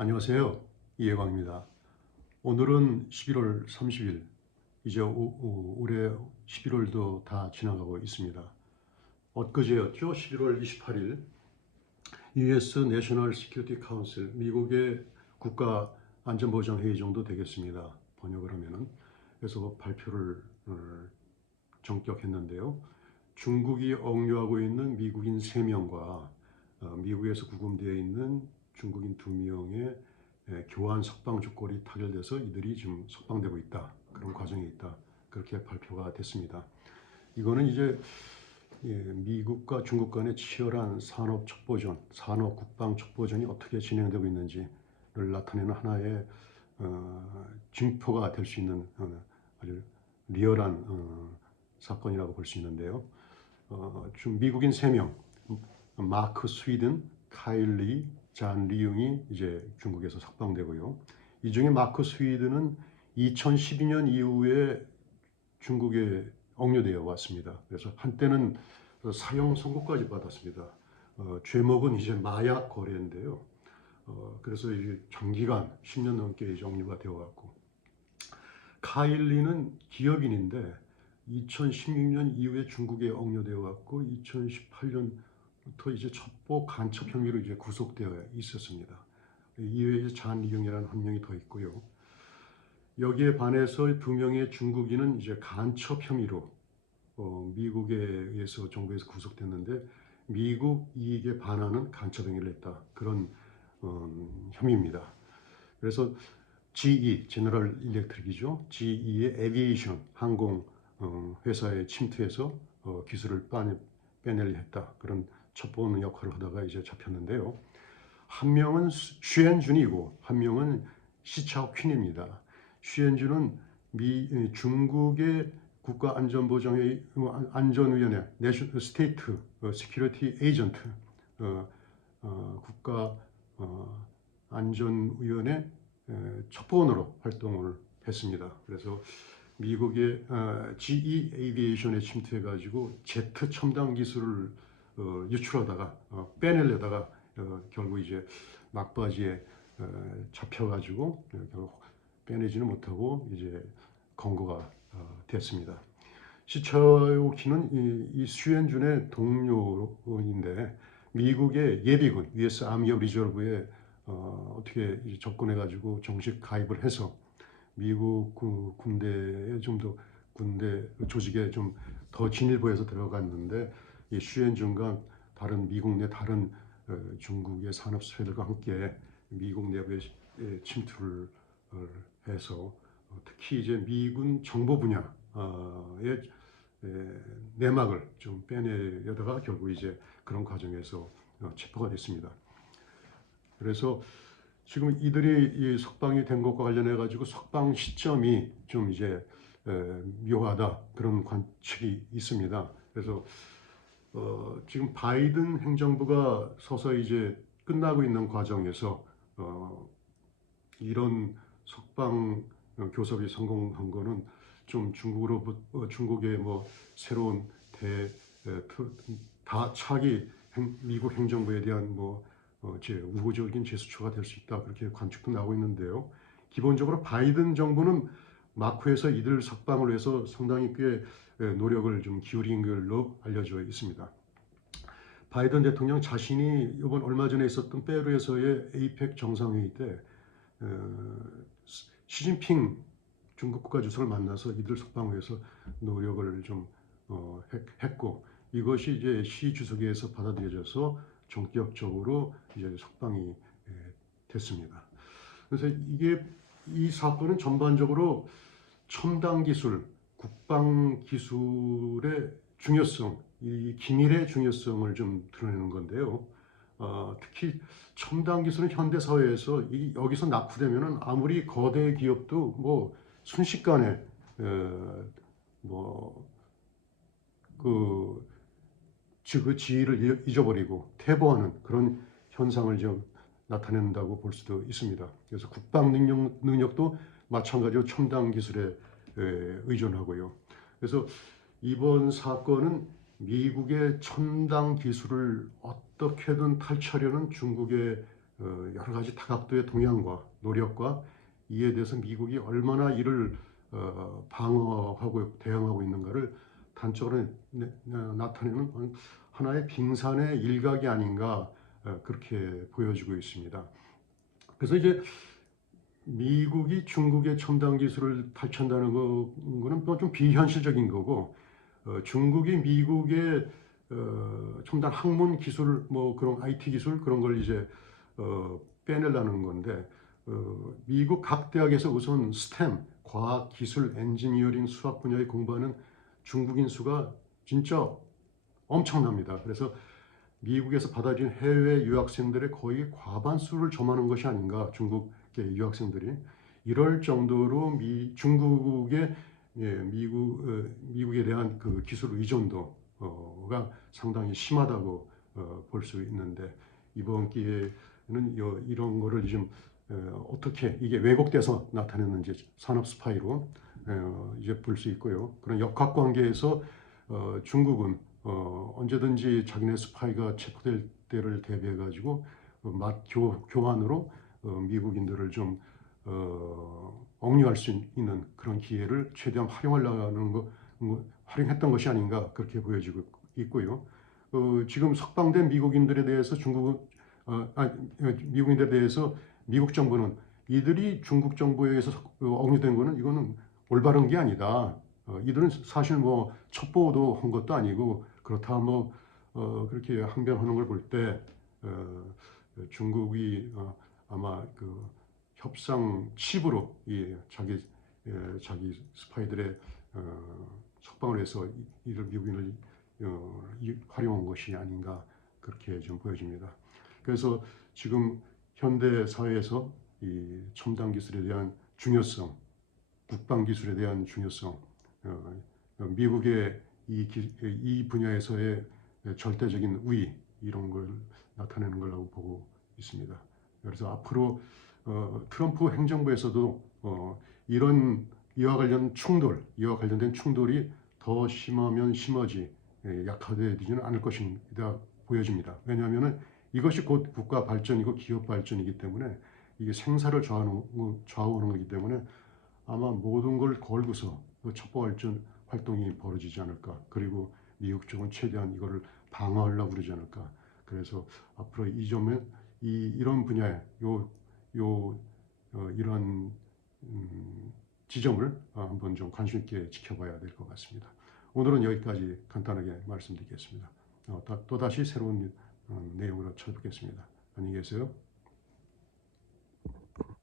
안녕하세요. 이해광입니다. 오늘은 11월 30일, 이제 올해 11월도 다 지나가고 있습니다. 엊그제였죠. 11월 28일, US 내셔널 시큐리티 카운슬, 미국의 국가 안전보장회의 정도 되겠습니다. 번역을 하면은. 그래서 발표를 전격했는데요. 중국이 억류하고 있는 미국인 3명과 미국에서 구금되어 있는 중국인 2명의 교환 석방 조건이 타결돼서 이들이 지금 석방되고 있다. 그런 과정에 있다. 그렇게 발표가 됐습니다. 이거는 이제 미국과 중국 간의 치열한 산업 첩보전, 산업 국방 첩보전이 어떻게 진행되고 있는지를 나타내는 하나의 징표가 될 수 있는 아주 리얼한 사건이라고 볼 수 있는데요. 미국인 3명, 마크 스위든, 카일리, 잔 리융이 이제 중국에서 석방되고요. 이 중에 마크 스위든은 2012년 이후에 중국에 억류되어 왔습니다. 그래서 한때는 사형 선고까지 받았습니다. 죄목은 이제 마약 거래인데요. 그래서 이제 장기간 10년 넘게 이제 억류가 되어 왔고, 카일리는 기업인인데 2016년 이후에 중국에 억류되어 왔고 2018년부터 이제 첩보 간첩 혐의로 이제 구속되어 있었습니다. 이외에 잔 리용이라는 한 명이 더 있고요. 여기에 반해서 2명의 중국인은 이제 간첩 혐의로 미국에 의해서 정부에서 구속됐는데 미국 이익에 반하는 간첩 행위를 했다. 그런 혐의입니다. 그래서 GE, 제너럴 일렉트릭이죠. GE의 에비에이션, 항공 회사에 침투해서 기술을 빼내려 했다. 그런 첩보는 역할을 하다가 이제 잡혔는데요. 한 명은 슈엔준이고 한 명은 시차오 퀸입니다. 슈엔준은 중국의 국가안전보장회 안전위원회, 스테이트 시큐리티 에이전트, 국가 안전위원회 첩보원으로 활동을 했습니다. 그래서 미국의 GE 에이비에이션에 침투해가지고 제트 첨단 기술을 유출하다가 빼내려다가 결국 이제 막바지에 잡혀가지고 결국 빼내지는 못하고 이제 검거가 됐습니다. 시처오키는 이 슈엔준의 동료인데 미국의 예비군 US 아미 오브 리저브에 어떻게 접근해가지고 정식 가입을 해서 미국 군대에 좀 더 군대 조직에 좀 더 진일보해서 들어갔는데 이 슈엔준과 다른 미국 내 다른 중국의 산업 수혜들과 함께 미국 내부에 침투를 해서 특히 이제 미군 정보 분야의 내막을 좀 빼내려다가 결국 이제 그런 과정에서 체포가 됐습니다. 그래서 지금 이들이 석방이 된 것과 관련해 가지고 석방 시점이 좀 이제 묘하다 그런 관측이 있습니다. 그래서 지금 바이든 행정부가 서서히 이제 끝나고 있는 과정에서 이런 석방 교섭이 성공한 거는 좀 중국의 뭐 새로운 차기 미국 행정부에 대한 뭐 우호적인 제스처가 될 수 있다 그렇게 관측도 나오고 있는데요. 기본적으로 바이든 정부는 마크에서 이들 석방을 위해서 상당히 꽤 노력을 좀 기울인 걸로 알려져 있습니다. 바이든 대통령 자신이 이번 얼마 전에 있었던 페루에서의 에이펙 정상회의 때 시진핑 중국 국가주석을 만나서 이들 석방을 위해서 노력을 좀 했고 이것이 이제 시 주석에서 받아들여져서 전격적으로 이제 석방이 됐습니다. 그래서 이 사건은 전반적으로 첨단 기술, 국방 기술의 중요성, 이 기밀의 중요성을 좀 드러내는 건데요. 특히 첨단 기술은 현대 사회에서 여기서 납부되면은 아무리 거대 기업도 뭐 순식간에 그 지위를 잊어버리고 퇴보하는 그런 현상을 좀 나타낸다고 볼 수도 있습니다. 그래서 국방 능력도 마찬가지로 첨단 기술에 의존하고요. 그래서 이번 사건은 미국의 첨단 기술을 어떻게든 탈취하려는 중국의 여러 가지 다각도의 동향과 노력과 이에 대해서 미국이 얼마나 이를 방어하고 대응하고 있는가를 단적으로 나타내는 하나의 빙산의 일각이 아닌가 그렇게 보여지고 있습니다. 그래서 이제 미국이 중국의 첨단 기술을 탈취한다는 거는 좀 비현실적인 거고 중국이 미국의 첨단 학문 기술 뭐 그런 IT 기술 그런 걸 이제 빼내려는 건데 미국 각 대학에서 우선 스템, 과학, 기술, 엔지니어링, 수학 분야에 공부하는 중국인 수가 진짜 엄청납니다. 그래서 미국에서 받아들인 해외 유학생들의 거의 과반수를 점하는 것이 아닌가 중국의 유학생들이 이럴 정도로 중국의 미국에 대한 그 기술 의존도가 상당히 심하다고 볼 수 있는데 이번 기회는 이런 거를 좀 어떻게 이게 왜곡돼서 나타냈는지 산업 스파이로 이제 볼 수 있고요. 그런 역학관계에서 중국은 언제든지 자기네 스파이가 체포될 때를 대비해 가지고 교환으로 미국인들을 좀 억류할 수 있는 그런 기회를 최대한 활용하려는 활용했던 것이 아닌가 그렇게 보여지고 있고요. 지금 석방된 미국인들에 대해서 미국인들에 대해서 미국 정부는 이들이 중국 정부에 의해서 억류된 거는 이거는 올바른 게 아니다. 이들은 사실 뭐 첩보도 한 것도 아니고 그렇다 뭐 그렇게 항변하는 걸 볼 때 중국이 아마 그 협상 칩으로 자기 스파이들의 석방을 해서 이를 미국인을 활용한 것이 아닌가 그렇게 좀 보여집니다. 그래서 지금 현대 사회에서 이 첨단 기술에 대한 중요성, 국방 기술에 대한 중요성, 미국의 이 분야에서의 절대적인 우위 이런 걸 나타내는 거라고 보고 있습니다. 그래서 앞으로 트럼프 행정부에서도 이와 관련된 충돌이 더 심하면 심하지 약화되지는 않을 것이다 보여집니다. 왜냐하면 이것이 곧 국가 발전이고 기업 발전이기 때문에 이게 생사를 좌우하는 거기 때문에 아마 모든 걸 걸고서 첩보 활동이 벌어지지 않을까. 그리고 미국 쪽은 최대한 이거를 방어하려고 그러지 않을까. 그래서 앞으로 이 점에 이런 분야에 이런 지점을 한번 좀 관심 있게 지켜봐야 될 것 같습니다. 오늘은 여기까지 간단하게 말씀드리겠습니다. 또다시 새로운 내용으로 찾아뵙겠습니다. 안녕히 계세요.